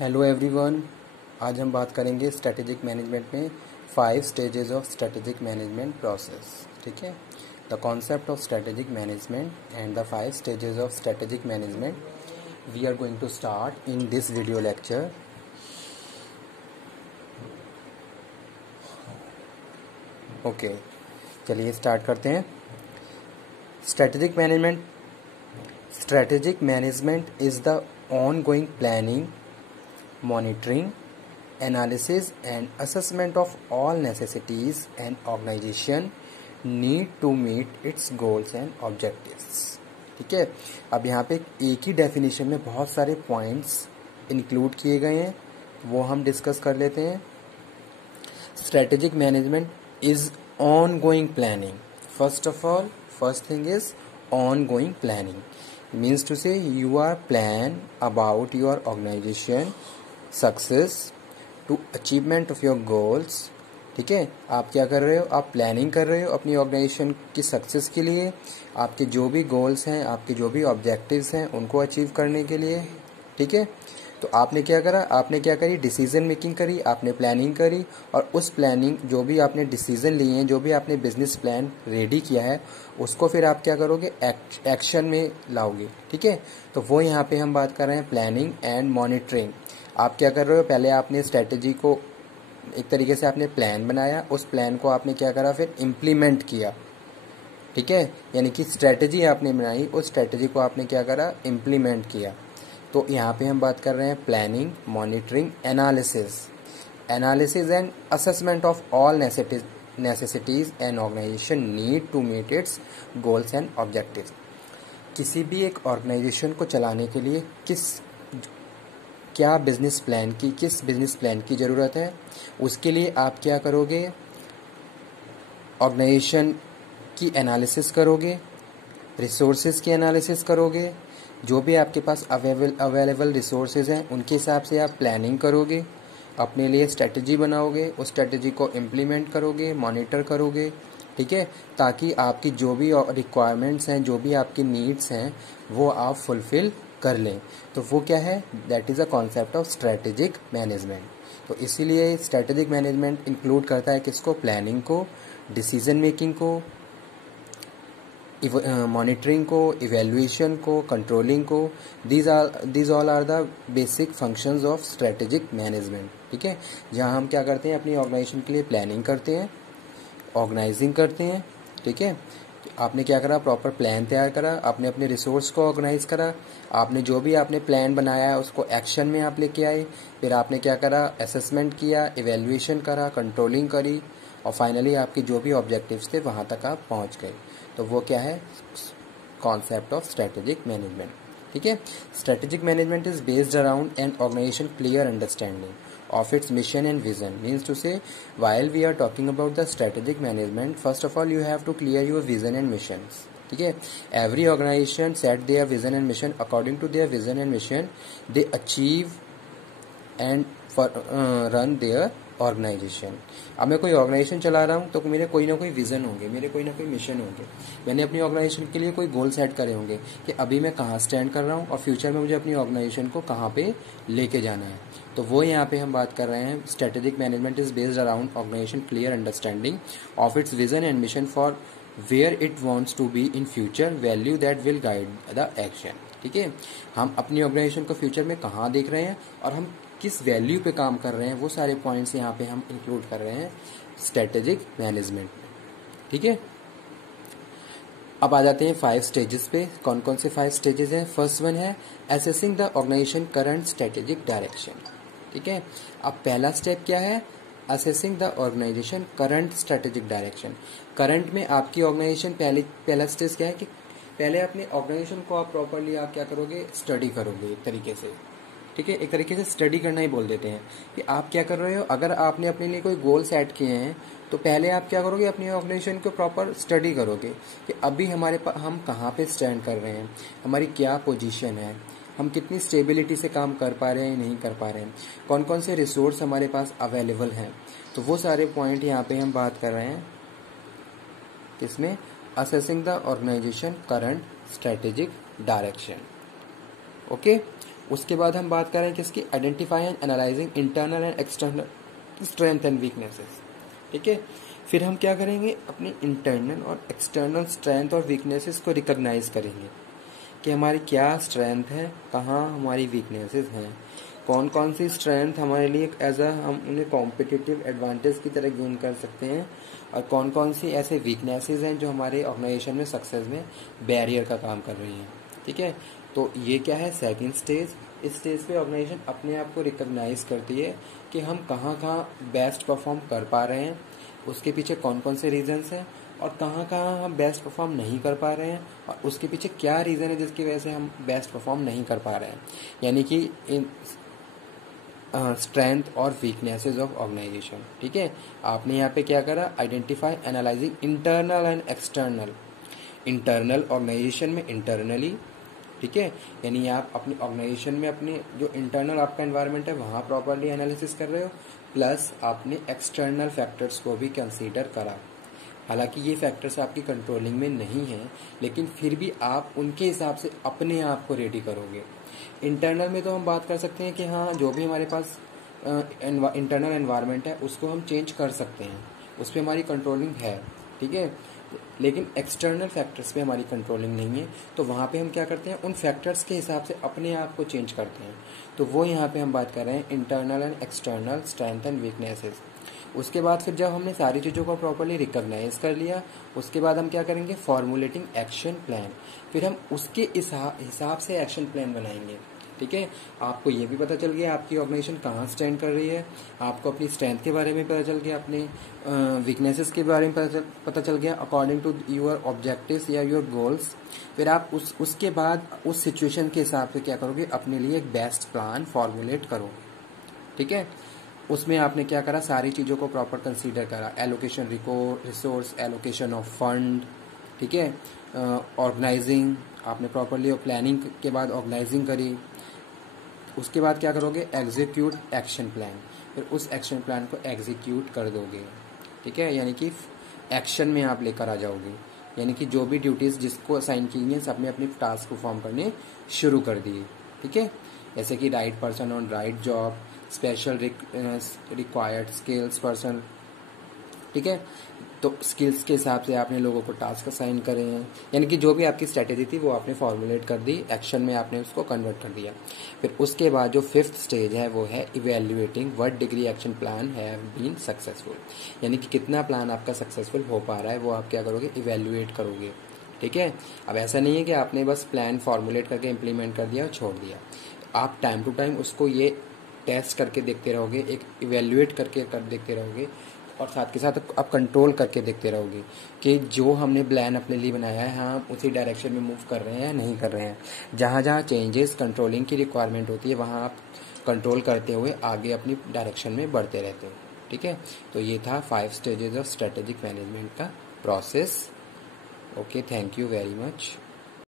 Hello everyone. आज हम बात करेंगे स्ट्रेटेजिक मैनेजमेंट में 5 stages of strategic management process. ठीक है, the concept of strategic management and the 5 stages of strategic management we are going to start in this video lecture. Okay, चलिए start करते हैं। Strategic management is the ongoing planning, monitoring, analysis and assessment of all necessities an organization need to meet its goals and objectives। ठीक है, अब यहाँ पे एक ही definition में बहुत सारे पॉइंट्स इंक्लूड किए गए हैं, वो हम डिस्कस कर लेते हैं। Strategic management is ongoing planning. First of all, first thing is ongoing planning means to say you are plan about your organisation success to achievement of your goals. ठीक है, आप क्या कर रहे हो? आप प्लानिंग कर रहे हो अपनी ऑर्गेनाइजेशन की सक्सेस के लिए, आपके जो भी गोल्स हैं, आपके जो भी ऑब्जेक्टिव्स हैं, उनको अचीव करने के लिए। ठीक है, तो आपने क्या करा? आपने क्या करी? डिसीजन मेकिंग करी, आपने प्लानिंग करी, और उस प्लानिंग जो भी आपने डिसीजन लिए हैं, जो भी आपने बिजनेस प्लान रेडी किया है, उसको फिर आप क्या करोगे? एक्शन में लाओगे। ठीक है, तो वो यहाँ पे हम बात कर रहे हैं प्लानिंग एंड मॉनिटरिंग। आप क्या कर रहे हो? पहले आपने स्ट्रेटेजी को एक तरीके से आपने प्लान बनाया, उस प्लान को आपने क्या करा? फिर इम्प्लीमेंट किया। ठीक है, यानी कि स्ट्रेटेजी आपने बनाई, उस स्ट्रेटेजी को आपने क्या करा? इम्प्लीमेंट किया। तो यहाँ पे हम बात कर रहे हैं planning, monitoring, analysis and assessment of all necessities and organisation need to meet its goals and objectives. किसी भी एक ऑर्गेनाइजेशन को चलाने के लिए किस बिजनेस प्लान की ज़रूरत है, उसके लिए आप क्या करोगे? ऑर्गेनाइजेशन की एनालिसिस करोगे, रिसोर्सेज की एनालिसिस करोगे, जो भी आपके पास अवेलेबल रिसोर्सेज हैं उनके हिसाब से आप प्लानिंग करोगे, अपने लिए स्ट्रेटजी बनाओगे, उस स्ट्रेटजी को इम्प्लीमेंट करोगे, मॉनिटर करोगे। ठीक है, ताकि आपकी जो भी रिक्वायरमेंट्स हैं, जो भी आपकी नीड्स हैं, वो आप फुलफिल कर लें। तो वो क्या है? That is a concept of strategic management. तो इसीलिए स्ट्रेटेजिक मैनेजमेंट इंक्लूड करता है किसको? प्लानिंग को, डिसीजन मेकिंग को, मॉनिटरिंग को, इवेल्युएशन को, कंट्रोलिंग को। These all are the basic functions of strategic management. ठीक है, जहाँ हम क्या करते हैं? अपनी ऑर्गेनाइजेशन के लिए प्लानिंग करते हैं, ऑर्गेनाइजिंग करते हैं। ठीक है, आपने क्या करा? प्रॉपर प्लान तैयार करा, आपने अपने रिसोर्स को ऑर्गेनाइज करा, आपने जो भी आपने प्लान बनाया है उसको एक्शन में आप लेके आए, फिर आपने क्या करा? असेसमेंट किया, इवेल्युएशन करा, कंट्रोलिंग करी, और फाइनली आपके जो भी ऑब्जेक्टिव्स थे वहाँ तक आप पहुँच गए। तो वो क्या है? Concept of strategic management. ठीक है, strategic management is based around an organisation clear understanding of its mission and vision. Means to say, while we are talking about the strategic management, first of all you have to clear your vision and missions. ठीक है, every organization set their vision and mission. According to their vision and mission, they achieve and run their organisation. अब मैं कोई organisation चला रहा हूँ तो मेरे कोई ना कोई विजन होंगे, मेरे कोई ना कोई मिशन होंगे, मैंने अपनी ऑर्गेनाइजेशन के लिए कोई गोल सेट करे होंगे कि अभी मैं कहाँ स्टैंड कर रहा हूँ और फ्यूचर में मुझे अपनी ऑर्गेनाइजेशन को कहाँ पे लेके जाना है। तो वो यहाँ पे हम बात कर रहे हैं strategic management is based around organisation clear understanding of its vision and mission for where it wants to be in future, value that will guide the action. ठीक है, हम अपनी ऑर्गेनाइजेशन को फ्यूचर में कहाँ देख रहे हैं और हम किस वैल्यू पे काम कर रहे हैं, वो सारे पॉइंट्स यहाँ पे हम इंक्लूड कर रहे हैं स्ट्रेटेजिक मैनेजमेंट में। ठीक है, अब आ जाते हैं 5 स्टेजेस पे। कौन कौन से 5 स्टेजेस हैं? फर्स्ट वन है assessing the organisation current strategic direction. ठीक है, अब पहला स्टेप क्या है? Assessing the organisation current strategic direction. Current में आपकी ऑर्गेनाइजेशन पहला स्टेज क्या है कि पहले अपने ऑर्गेनाइजेशन को आप प्रॉपरली आप क्या करोगे? स्टडी करोगे एक तरीके से। ठीक है, एक तरीके से स्टडी करना ही बोल देते हैं कि आप क्या कर रहे हो। अगर आपने अपने लिए कोई गोल सेट किए हैं तो पहले आप क्या करोगे? अपनी ऑर्गेनाइजेशन को प्रॉपर स्टडी करोगे कि अभी हम कहाँ पे स्टैंड कर रहे हैं, हमारी क्या पोजीशन है, हम कितनी स्टेबिलिटी से काम कर पा रहे हैं, नहीं कर पा रहे हैं, कौन कौन से रिसोर्स हमारे पास अवेलेबल हैं। तो वो सारे पॉइंट यहाँ पे हम बात कर रहे हैं किसमें? Assessing the organisation current strategic direction. Okay, उसके बाद हम बात करें किसकी, identify and analysing internal and external strength and weaknesses. ठीक है, फिर हम क्या करेंगे, अपनी इंटरनल और एक्सटर्नल स्ट्रेंथ और वीकनेसेस को रिकॉग्नाइज करेंगे कि हमारी क्या स्ट्रेंथ है, कहाँ हमारी वीकनेसेस हैं, कौन कौन सी स्ट्रेंथ हमारे लिए एज अ हम उन्हें कॉम्पिटिटिव एडवांटेज की तरह गेन कर सकते हैं, और कौन कौन सी ऐसे वीकनेसेस हैं जो हमारे ऑर्गेनाइजेशन में सक्सेस में बैरियर का काम कर रही हैं। ठीक है, तो ये क्या है, सेकंड स्टेज। इस स्टेज पे ऑर्गेनाइजेशन अपने आप को रिकॉग्नाइज करती है कि हम कहाँ कहाँ बेस्ट परफॉर्म कर पा रहे हैं, उसके पीछे कौन कौन से रीजंस हैं, और कहाँ कहाँ हम बेस्ट परफॉर्म नहीं कर पा रहे हैं, और उसके पीछे क्या रीज़न है जिसकी वजह से हम बेस्ट परफॉर्म नहीं कर पा रहे हैं। यानी कि इन स्ट्रेंथ और वीकनेसेस ऑफ ऑर्गेनाइजेशन। ठीक है, आपने यहाँ पे क्या करा, identify analysing internal and external. Internal organisation में इंटरनली, ठीक है, यानी आप अपनी ऑर्गेनाइजेशन में अपने जो इंटरनल आपका एनवायरनमेंट है वहाँ प्रॉपरली एनालिसिस कर रहे हो, प्लस आपने एक्सटर्नल फैक्टर्स को भी कंसीडर करा। हालांकि ये फैक्टर्स आपकी कंट्रोलिंग में नहीं हैं, लेकिन फिर भी आप उनके हिसाब से अपने आप को रेडी करोगे। इंटरनल में तो हम बात कर सकते हैं कि हाँ, जो भी हमारे पास इंटरनल एनवायरनमेंट है उसको हम चेंज कर सकते हैं, उस पर हमारी कंट्रोलिंग है। ठीक है, लेकिन एक्सटर्नल फैक्टर्स पे हमारी कंट्रोलिंग नहीं है, तो वहाँ पे हम क्या करते हैं, उन फैक्टर्स के हिसाब से अपने आप को चेंज करते हैं। तो वो यहाँ पे हम बात कर रहे हैं internal and external strength and weaknesses. उसके बाद फिर जब हमने सारी चीज़ों को प्रॉपर्ली रिकॉग्नाइज कर लिया, उसके बाद हम क्या करेंगे, फॉर्मुलेटिंग एक्शन प्लान। फिर हम उसके हिसाब से एक्शन प्लान बनाएंगे। ठीक है, आपको ये भी पता चल गया आपकी ऑर्गेनाइजेशन कहाँ स्टैंड कर रही है, आपको अपनी स्ट्रेंथ के बारे में पता चल गया, अपने वीकनेसेस के बारे में पता चल गया अकॉर्डिंग टू योर ऑब्जेक्टिव्स या योर गोल्स। फिर आप उसके बाद उस सिचुएशन के हिसाब से क्या करोगे, अपने लिए एक बेस्ट प्लान फॉर्मुलेट करोगे। ठीक है, उसमें आपने क्या करा, सारी चीज़ों को प्रॉपर कंसीडर करा, allocation resource, allocation of fund. ठीक है, ऑर्गेनाइजिंग आपने प्रॉपरली और प्लानिंग के बाद ऑर्गेनाइजिंग करी। उसके बाद क्या करोगे, एग्जीक्यूट एक्शन प्लान। फिर उस एक्शन प्लान को एग्जीक्यूट कर दोगे। ठीक है, यानी कि एक्शन में आप लेकर आ जाओगे, यानी कि जो भी ड्यूटीज़ जिसको असाइन की गई सबने अपनी टास्क परफॉर्म करने शुरू कर दिए। ठीक है, जैसे कि right person on right job, special required skills person. ठीक है, तो स्किल्स के हिसाब से आपने लोगों को टास्क असाइन करे हैं, यानी कि जो भी आपकी स्ट्रेटेजी थी वो आपने फॉर्मुलेट कर दी, एक्शन में आपने उसको कन्वर्ट कर दिया। फिर उसके बाद जो फिफ्थ स्टेज है वो है evaluating what degree action plan have been successful, यानी कि कितना प्लान आपका सक्सेसफुल हो पा रहा है वो आप क्या करोगे, इवेल्युएट करोगे। ठीक है, अब ऐसा नहीं है कि आपने बस प्लान फॉर्मुलेट करके इम्प्लीमेंट कर दिया और छोड़ दिया, आप टाइम टू टाइम उसको ये टेस्ट करके देखते रहोगे, एक इवेल्युएट करके देखते रहोगे, और साथ के साथ आप कंट्रोल करके देखते रहोगे कि जो हमने प्लान अपने लिए बनाया है हम उसी डायरेक्शन में मूव कर रहे हैं या नहीं कर रहे हैं। जहाँ जहाँ चेंजेस कंट्रोलिंग की रिक्वायरमेंट होती है वहाँ आप कंट्रोल करते हुए आगे अपनी डायरेक्शन में बढ़ते रहते हो। ठीक है, तो ये था 5 स्टेजेस ऑफ स्ट्रेटेजिक मैनेजमेंट का process. Okay, thank you very much.